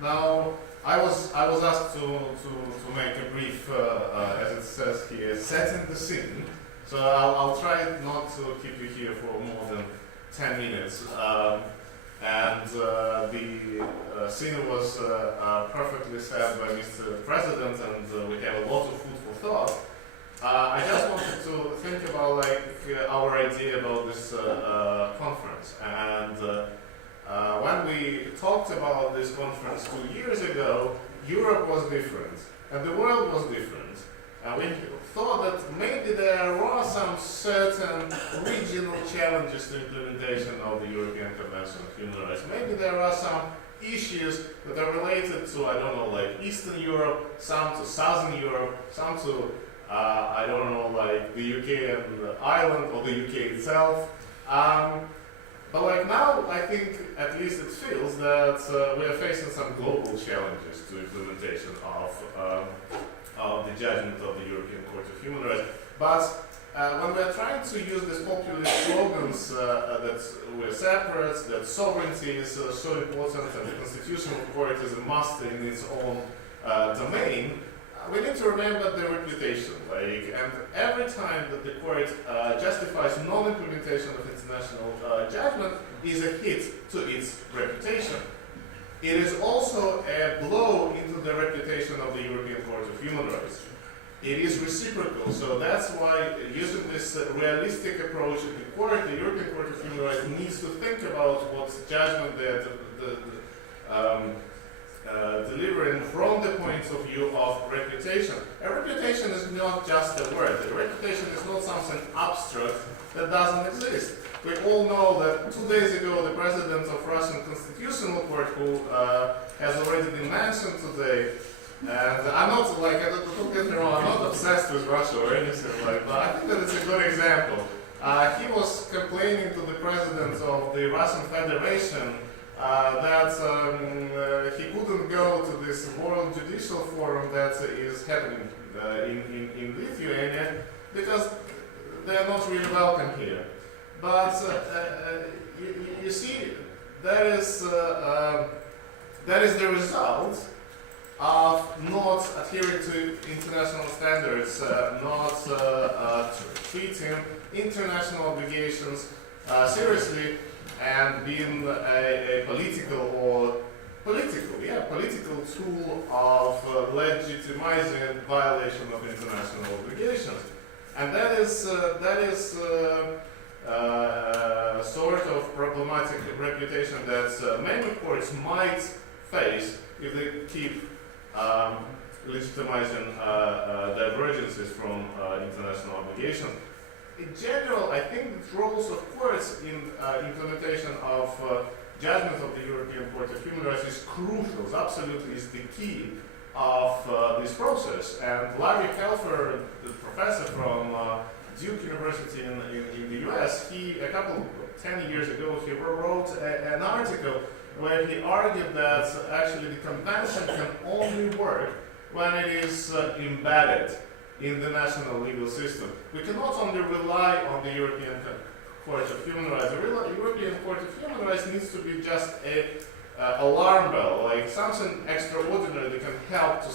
Now, I was asked to make a brief, as it says here, setting the scene. So I'll try not to keep you here for more than 10 minutes. The scene was perfectly said by Mr. President, and we have a lot of food for thought. I just wanted to think about our idea about this conference. And when we talked about this conference 2 years ago, Europe was different, and the world was different. And we thought that maybe there were some certain regional challenges to implementation of the European Convention of Human Rights. Maybe there are some issues that are related to, I don't know, like Eastern Europe, some to Southern Europe, some to, I don't know, like the UK and Ireland, or the UK itself. But like now, I think at least it feels that we are facing some global challenges to implementation of the judgment of the European Court of Human Rights. But when we are trying to use these populist slogans that we're separate, that sovereignty is so important, and the constitutional court is a master in its own domain, we need to remember the reputation. And every time that the court justifies non-implementation of international judgment is a hit to its reputation. It is also a blow into the reputation of the European Court of Human Rights. It is reciprocal, so that's why using this realistic approach in the court, the European Court of Human Rights needs to think about what judgment they're delivering from the point of view of reputation. A reputation is not just a word. A reputation is not something abstract that doesn't exist. We all know that 2 days ago the president of Russian Constitutional Court, who has already been mentioned today, and I'm not don't get me wrong, I'm not obsessed with Russia or anything like that, but I think that it's a good example. He was complaining to the president of the Russian Federation that he couldn't go to this World Judicial Forum that is happening in Lithuania because they are not really welcome here. But you see, that is the result of not adhering to international standards, not treating international obligations seriously, and being a political tool of legitimizing violation of international obligations. And that is sort of problematic reputation that many courts might face if they keep legitimizing divergences from international obligations. In general, I think the roles of courts in implementation of judgment of the European Court of Human Rights is crucial, absolutely is the key of this process. And Larry Kelfer, the professor from Duke University in the US, he, 10 years ago, he wrote an article where he argued that actually the convention can only work when it is embedded in the national legal system. We cannot only rely on the European Court of Human Rights. The European Court of Human Rights needs to be just an alarm bell, like something extraordinary that can help to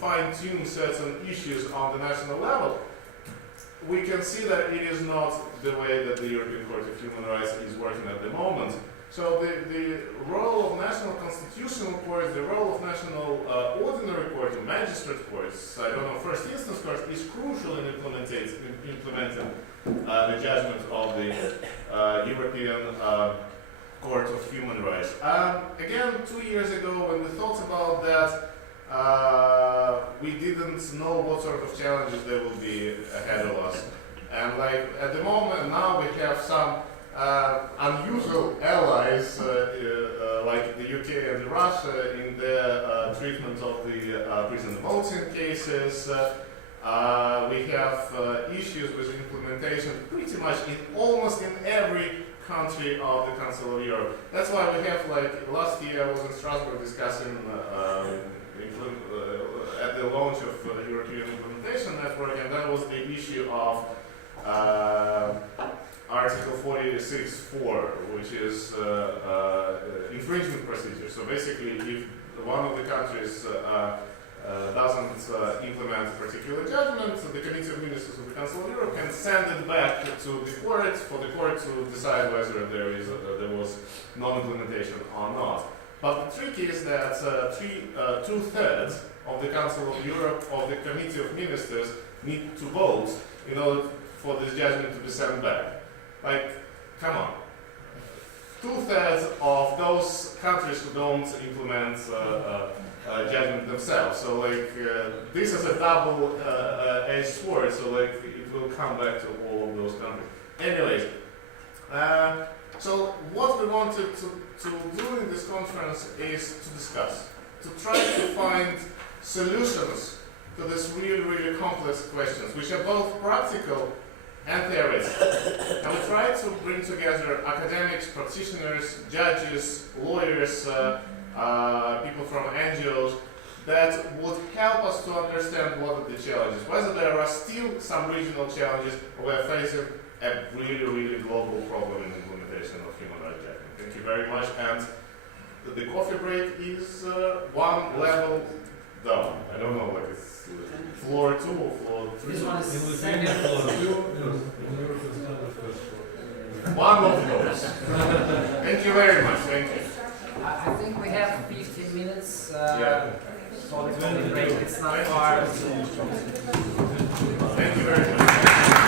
fine-tune certain issues on the national level. We can see that it is not the way that the European Court of Human Rights is working at the moment. So the role of national constitutional courts, the role of national ordinary court, or magistrate courts, I don't know, first instance courts, is crucial in implementing the judgment of the European Court of Human Rights. Again, 2 years ago, when we thought about that, we didn't know what sort of challenges there will be ahead of us. And at the moment, now we have some unusual allies like the UK and Russia in their treatment of the prison voting cases. We have issues with implementation pretty much almost in every country of the Council of Europe. That's why we have, last year I was in Strasbourg discussing at the launch of the European Implementation Network, and that was the issue of Article 46.4, which is infringement procedure. So basically, if one of the countries doesn't implement a particular judgment, the Committee of Ministers of the Council of Europe can send it back to the court for the court to decide whether there was non-implementation or not. But the trick is that two-thirds of the Council of Europe, of the Committee of Ministers, need to vote in order for this judgment to be sent back. Like, come on. Two-thirds of those countries who don't implement judgment themselves. So, like, this is a double-edged sword. So, like, it will come back to all of those countries. Anyways, so what we wanted to do in this conference is to discuss, to try to find solutions to these really, really complex questions, which are both practical and theoretical. And we try to bring together academics, practitioners, judges, lawyers, people from NGOs that would help us to understand what are the challenges, whether there are still some regional challenges or we're facing a really, really global problem in implementation of human rights judgment. Thank you very much. And the coffee break is one level down. I don't know, like it's floor 2 or floor 3. This one is second floor. One of those. Thank you very much. Thank you. I think we have 15 minutes for the coffee break. It's not Thank you. far. Thank you very much.